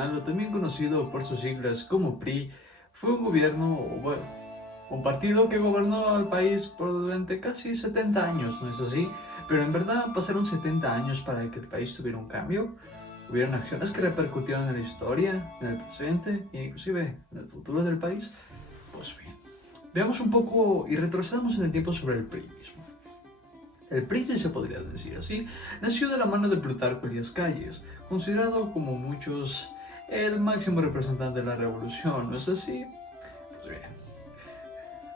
Nacional, o también conocido por sus siglas como PRI, fue un gobierno, o bueno, un partido que gobernó al país por durante casi 70 años, ¿no es así? Pero en verdad pasaron 70 años para que el país tuviera un cambio. Hubieron acciones que repercutieron en la historia, en el presente e inclusive en el futuro del país. Pues bien, veamos un poco y retrocedamos en el tiempo sobre el PRI mismo. El PRI, si se podría decir así, nació de la mano de Plutarco Elías Calles, considerado como muchos el máximo representante de la revolución, ¿no es así? Pues bien,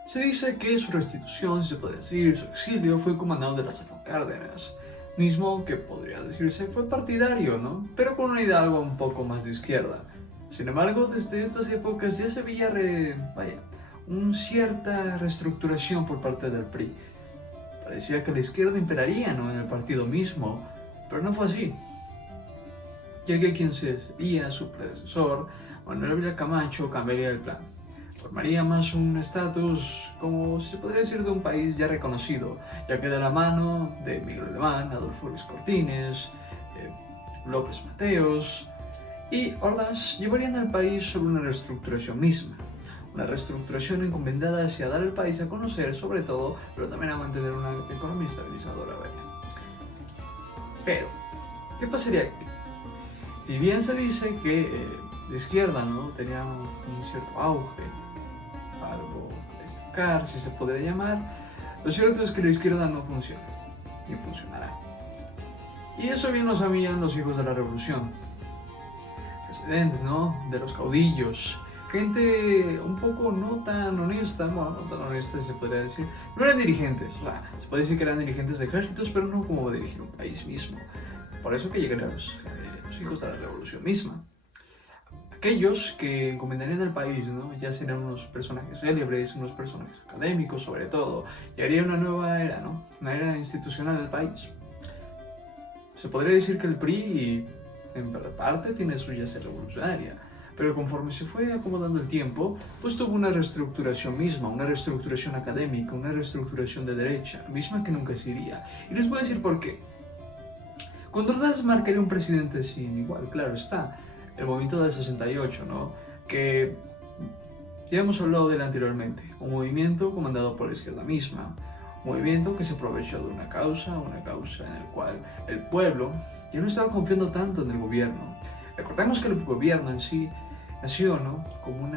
se dice que su restitución, si se podría decir, su exilio, fue comandado de Lázaro Cárdenas, mismo que podría decirse fue partidario, ¿no? Pero con una idea algo un poco más de izquierda. Sin embargo, desde estas épocas ya se veía una cierta reestructuración por parte del PRI. Parecía que la izquierda imperaría, ¿no?, en el partido mismo, pero no fue así, ya que quien sería su predecesor, Manuel Ávila Camacho, cambiaría el plan. Formaría más un estatus, como se podría decir, de un país ya reconocido, ya que de la mano de Miguel Alemán, Adolfo Luis Cortines, López Mateos y Ordaz llevarían al país sobre una reestructuración misma. Una reestructuración encomendada hacia dar al país a conocer, sobre todo, pero también a mantener una economía estabilizadora. Pero, ¿qué pasaría aquí? Si bien se dice que la izquierda, ¿no?, tenía un cierto auge, algo a destacar, si se podría llamar, lo cierto es que la izquierda no funciona, ni funcionará. Y eso bien lo sabían los hijos de la revolución, presidentes, ¿no?, de los caudillos, gente un poco no tan honesta, bueno, no tan honesta se podría decir, no eran dirigentes, o sea, se puede decir que eran dirigentes de ejércitos, pero no como dirigir un país mismo. Por eso que llegaron los hijos de la revolución misma. Aquellos que encomendarían al país, ¿no?, ya serían unos personajes célebres, unos personajes académicos sobre todo, y haría una nueva era, ¿no?, una era institucional del país. Se podría decir que el PRI, en parte, tiene su ya revolucionaria, pero conforme se fue acomodando el tiempo, pues tuvo una reestructuración misma, una reestructuración académica, una reestructuración de derecha, misma que nunca se iría. Y les voy a decir por qué. Cuando Ordaz marcaría un presidente sin igual, claro está, el movimiento del 68, ¿no?, que ya hemos hablado de él anteriormente, un movimiento comandado por la izquierda misma, un movimiento que se aprovechó de una causa en la cual el pueblo ya no estaba confiando tanto en el gobierno. Recordemos que el gobierno en sí nació, ¿no?, como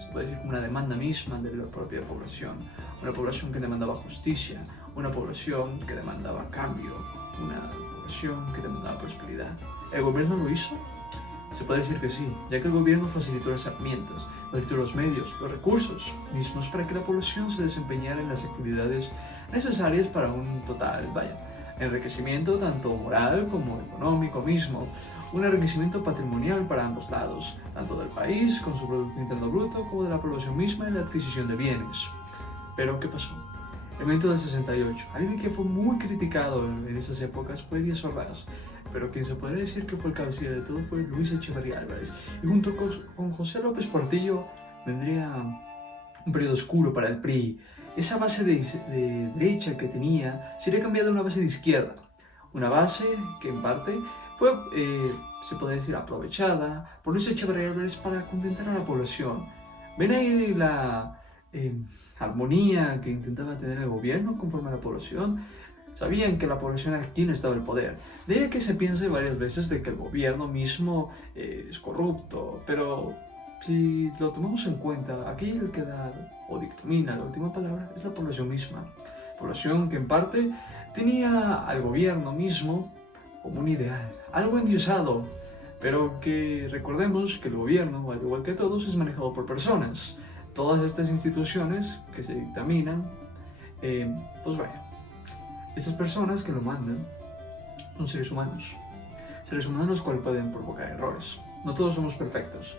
se puede decir, como una demanda misma de la propia población, una población que demandaba justicia, una población que demandaba cambio, una población que demandaba prosperidad. ¿El gobierno lo hizo? Se puede decir que sí, ya que el gobierno facilitó las herramientas, facilitó los medios, los recursos mismos para que la población se desempeñara en las actividades necesarias para un total, enriquecimiento tanto moral como económico mismo, un enriquecimiento patrimonial para ambos lados, tanto del país con su Producto Interno Bruto como de la población misma en la adquisición de bienes. Pero ¿qué pasó? El momento del 68, alguien que fue muy criticado en esas épocas fue Díaz Ordaz, pero quien se podría decir que fue el cabecilla de todo fue Luis Echeverría Álvarez, y junto con José López Portillo vendría un periodo oscuro para el PRI. Esa base de derecha que tenía sería cambiada a una base de izquierda, una base que en parte fue, se podría decir, aprovechada por Luis Echeverría Álvarez para contentar a la población. Ven ahí la armonía que intentaba tener el gobierno conforme a la población. Sabían que la población era quien estaba en el poder. De ahí que se piense varias veces de que el gobierno mismo es corrupto, pero si lo tomamos en cuenta, aquí el que da o dictamina la última palabra es la población misma. Población que en parte tenía al gobierno mismo como un ideal, algo endiosado, pero que recordemos que el gobierno, al igual que todos, es manejado por personas. Todas estas instituciones que se dictaminan, estas personas que lo mandan son seres humanos los cuales pueden provocar errores. No todos somos perfectos,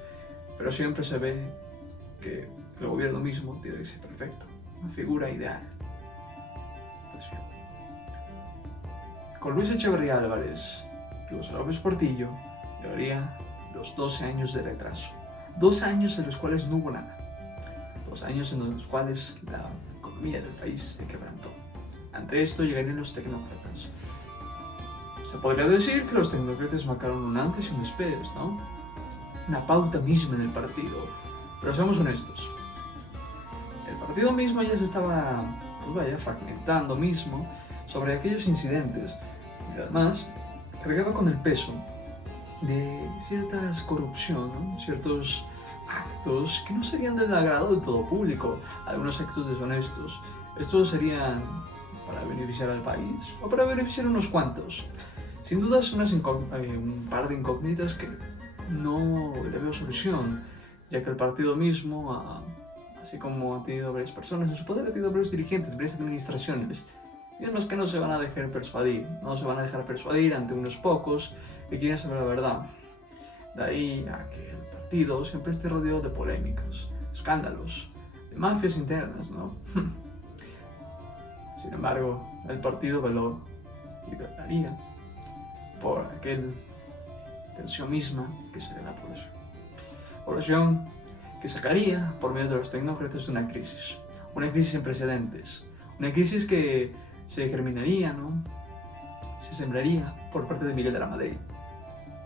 pero siempre se ve que el gobierno mismo tiene que ser perfecto, una figura ideal. Pues bien, con Luis Echeverría Álvarez y José López Portillo llegaría los 12 años de retraso, 2 años en los cuales no hubo nada, 2 años en los cuales la economía del país se quebrantó. Ante esto llegarían los tecnócratas. Se podría decir que los tecnócratas marcaron un antes y un después, ¿no? Una pauta misma en el partido. Pero seamos honestos, el partido mismo ya se estaba, pues vaya, fragmentando mismo sobre aquellos incidentes. Y además, cargaba con el peso de cierta corrupción, ¿no? Ciertos actos que no serían del agrado de todo público, algunos actos deshonestos. Estos serían para beneficiar al país o para beneficiar a unos cuantos. Sin duda son un par de incógnitas que no le veo solución, ya que el partido mismo, así como ha tenido varias personas en su poder, ha tenido varios dirigentes, varias administraciones, y es más que no se van a dejar persuadir, no se van a dejar persuadir ante unos pocos que quieren saber la verdad. De ahí a que el partido siempre esté rodeado de polémicas, escándalos, de mafias internas, ¿no? Sin embargo, el partido veló y velaría por aquel tensión misma que sería la población. Población que sacaría por medio de los tecnócratas una crisis sin precedentes, una crisis que se germinaría, ¿no? Se sembraría por parte de Miguel de la Madrid,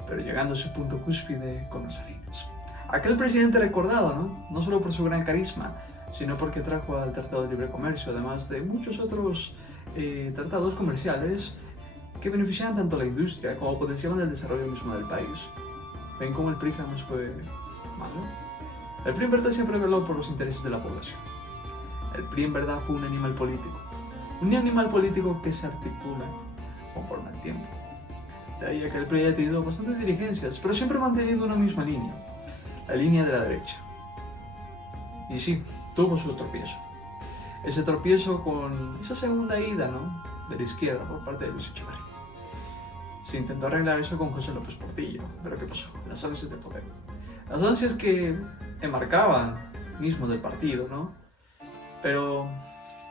pero llegando a su punto cúspide con los Salinas. Aquel presidente recordado, ¿no? No solo por su gran carisma, sino porque trajo al Tratado de Libre Comercio, además de muchos otros tratados comerciales que beneficiaban tanto a la industria como potenciaban el desarrollo mismo del país. ¿Ven cómo el PRI jamás fue malo? El PRI en verdad siempre veló por los intereses de la población. El PRI en verdad fue un animal político que se articula conforme al tiempo. De ahí a que el PRI haya tenido bastantes dirigencias, pero siempre ha mantenido una misma línea, la línea de la derecha. Y sí, tuvo su tropiezo. Ese tropiezo con esa segunda ida, ¿no?, de la izquierda por parte de Luis Echeverría. Se intentó arreglar eso con José López Portillo, pero ¿qué pasó? Las ansias de poder. Las ansias que enmarcaban mismo del partido, ¿no? Pero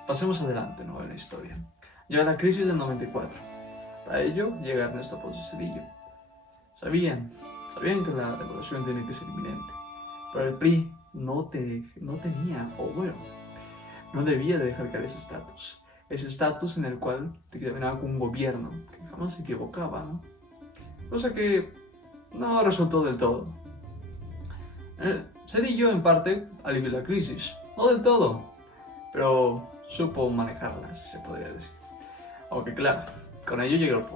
pasemos adelante, ¿no?, en la historia. Llega la crisis del 94. Para ello llega Ernesto Ponce Sedillo. Sabían que la revolución tenía que ser inminente, pero el PRI no tenía, o bueno, no debía de dejar caer ese estatus en el cual te quedaba con un gobierno que jamás se equivocaba, ¿no? Cosa que no resultó del todo. Sedillo en parte alivió la crisis, no del todo, pero supo manejarla, si se podría decir. Aunque claro, con ello llegó el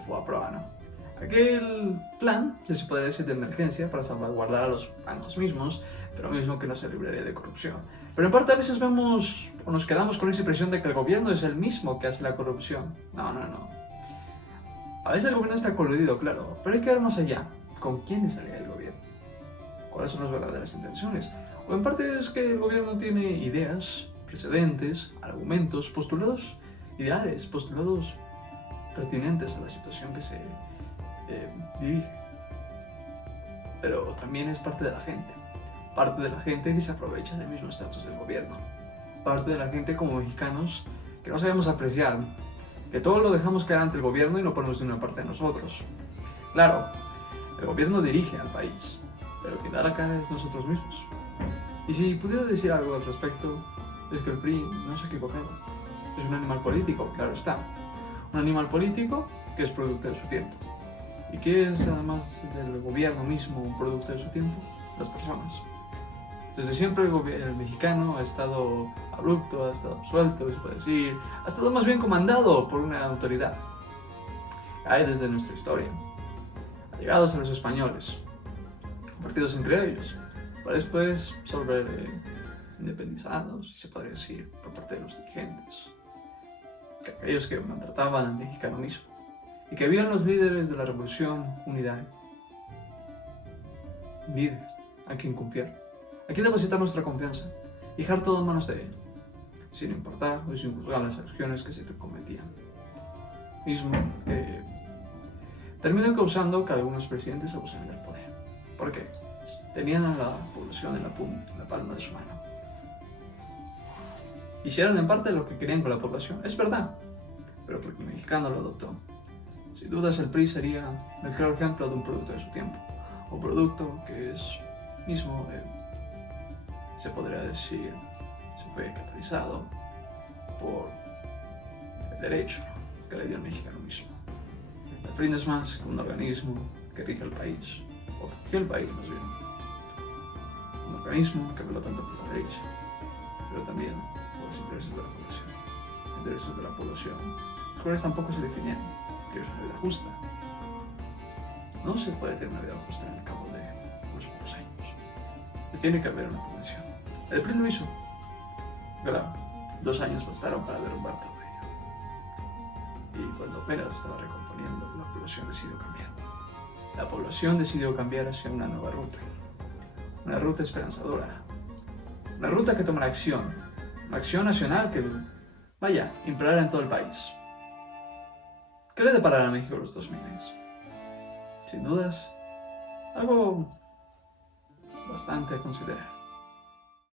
FOBAPROA, ¿no? Aquel plan, si se podría decir, de emergencia para salvaguardar a los bancos mismos, pero mismo que no se libraría de corrupción. Pero en parte a veces vemos o nos quedamos con esa impresión de que el gobierno es el mismo que hace la corrupción. No. A veces el gobierno está coludido, claro, pero hay que ver más allá. ¿Con quiénes sale el gobierno? ¿Cuáles son las verdaderas intenciones? O en parte es que el gobierno tiene ideas, precedentes, argumentos, postulados ideales, postulados pertinentes a la situación que se dirige. Pero también es parte de la gente que se aprovecha del mismo estatus del gobierno, parte de la gente como mexicanos que no sabemos apreciar, que todo lo dejamos caer ante el gobierno y no ponemos de una parte de nosotros. Claro, el gobierno dirige al país, pero quien da la cara es nosotros mismos. Y si pudiera decir algo al respecto, es que el PRI no se ha equivocado. Es un animal político, claro está. Un animal político que es producto de su tiempo. ¿Y qué es, además del gobierno mismo, un producto de su tiempo? Las personas. Desde siempre el mexicano ha estado abrupto, ha estado absuelto, se puede decir, ha estado más bien comandado por una autoridad. Hay desde nuestra historia, allegados a los españoles, compartidos entre ellos, para después volver independizados, si se podría decir, por parte de los dirigentes, que aquellos que maltrataban al mexicano mismo, y que vieron los líderes de la revolución unidad. Un líder a quien confiar, a quien depositar nuestra confianza y dejar todo en manos de él, sin importar o sin juzgar las acciones que se te cometían. Mismo que terminan causando que algunos presidentes abusen del poder. ¿Por qué? Tenían a la población en la palma de su mano. Hicieron en parte lo que querían con la población, es verdad, pero porque el mexicano lo adoptó. Sin dudas el PRI sería el claro ejemplo de un producto de su tiempo, un producto que es mismo, se podría decir, se fue catalizado por el derecho que le dio el mexicano mismo. El PRI no es más que un organismo que rige el país, o rigió el país más bien. Un organismo que veló tanto por la derecha, pero también por los intereses de la población. Los intereses de la población, los cuales tampoco se definían que es una vida justa. No se puede tener una vida justa en el cabo de unos pocos años. Tiene que haber una convención. El PRI lo hizo. Claro, 2 años bastaron para derrumbar todo ello. Y cuando apenas estaba recomponiendo, la población decidió cambiar. La población decidió cambiar hacia una nueva ruta. Una ruta esperanzadora. Una ruta que toma la acción. Una acción nacional que, vaya, imperará en todo el país. ¿Qué le deparará a México los 2000? Sin dudas, algo bastante a considerar.